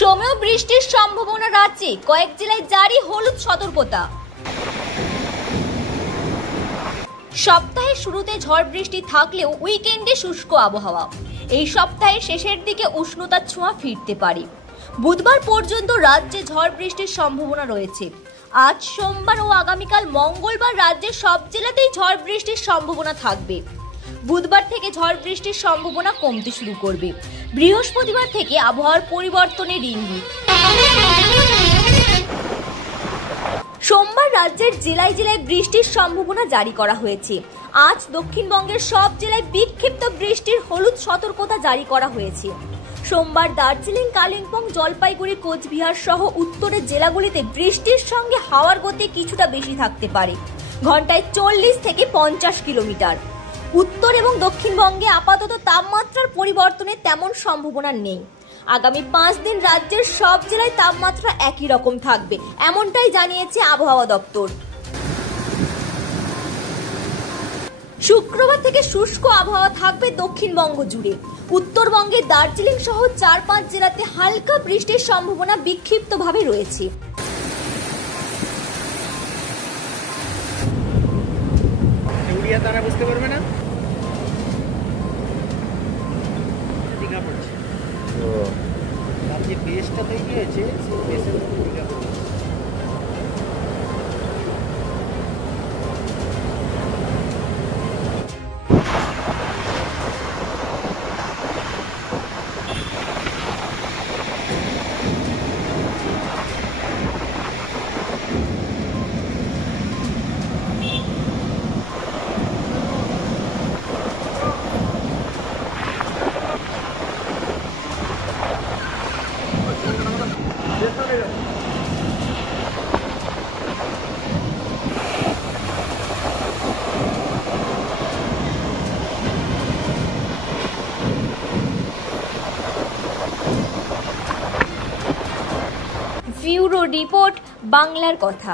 সময় বৃষ্টির সম্ভাবনা রাজ্যে, কয়েক জেলায় জারি হলুদ সতর্কতা। সপ্তাহের শুরুতে ঝড় বৃষ্টি থাকলেও উইকেন্ডে শুষ্ক আবহাওয়া। এই সপ্তাহের শেষের দিকে উষ্ণতার ছোঁয়া ফিরতে পারে। বুধবার পর্যন্ত রাজ্যে ঝড় বৃষ্টির সম্ভাবনা রয়েছে। আজ সোমবার ও আগামীকাল মঙ্গলবার রাজ্যের সব জেলাতেই ঝড় বৃষ্টির সম্ভাবনা থাকবে। বুধবার থেকে ঝড় বৃষ্টির সম্ভাবনা কমতে শুরু করবে। বৃহস্পতিবার থেকে আবহাওয়ার পরিবর্তনের ইঙ্গিত। সোমবার রাজ্যের জেলায় জেলায় বৃষ্টির সম্ভাবনা জারি করা হয়েছে। আজ দক্ষিণবঙ্গের সব জেলায় বিক্ষিপ্ত বৃষ্টির হলুদ সতর্কতা জারি করা হয়েছে। সোমবার দার্জিলিং, কালিম্পং, জলপাইগুড়ি, কোচবিহার সহ উত্তরের জেলাগুলিতে বৃষ্টির সঙ্গে হাওয়ার গতি কিছুটা বেশি থাকতে পারে, ঘন্টায় 40 থেকে 50 কিলোমিটার। উত্তর এবং দক্ষিণবঙ্গে আপাতত তাপমাত্রার পরিবর্তনের তেমন সম্ভাবনা নেই। আগামী 5 দিন রাজ্যের সব জেলায় তাপমাত্রা একই রকম থাকবে, এমনটাই জানিয়েছে আবহাওয়া দপ্তর। শুক্রবার থেকে শুষ্ক আবহাওয়া থাকবে দক্ষিণবঙ্গ জুড়ে। উত্তরবঙ্গে দার্জিলিং সহ 4-5 জেলাতে হালকা বৃষ্টির সম্ভাবনা বিক্ষিপ্তভাবে রয়েছে। তারা বুঝতে পারবে না, দীঘা পড়ছে। তার যে বেসটা তৈরি হয়েছে সেই বেসের উপর দীঘা পড়ছে। ব্যুরো রিপোর্ট, বাংলার কথা।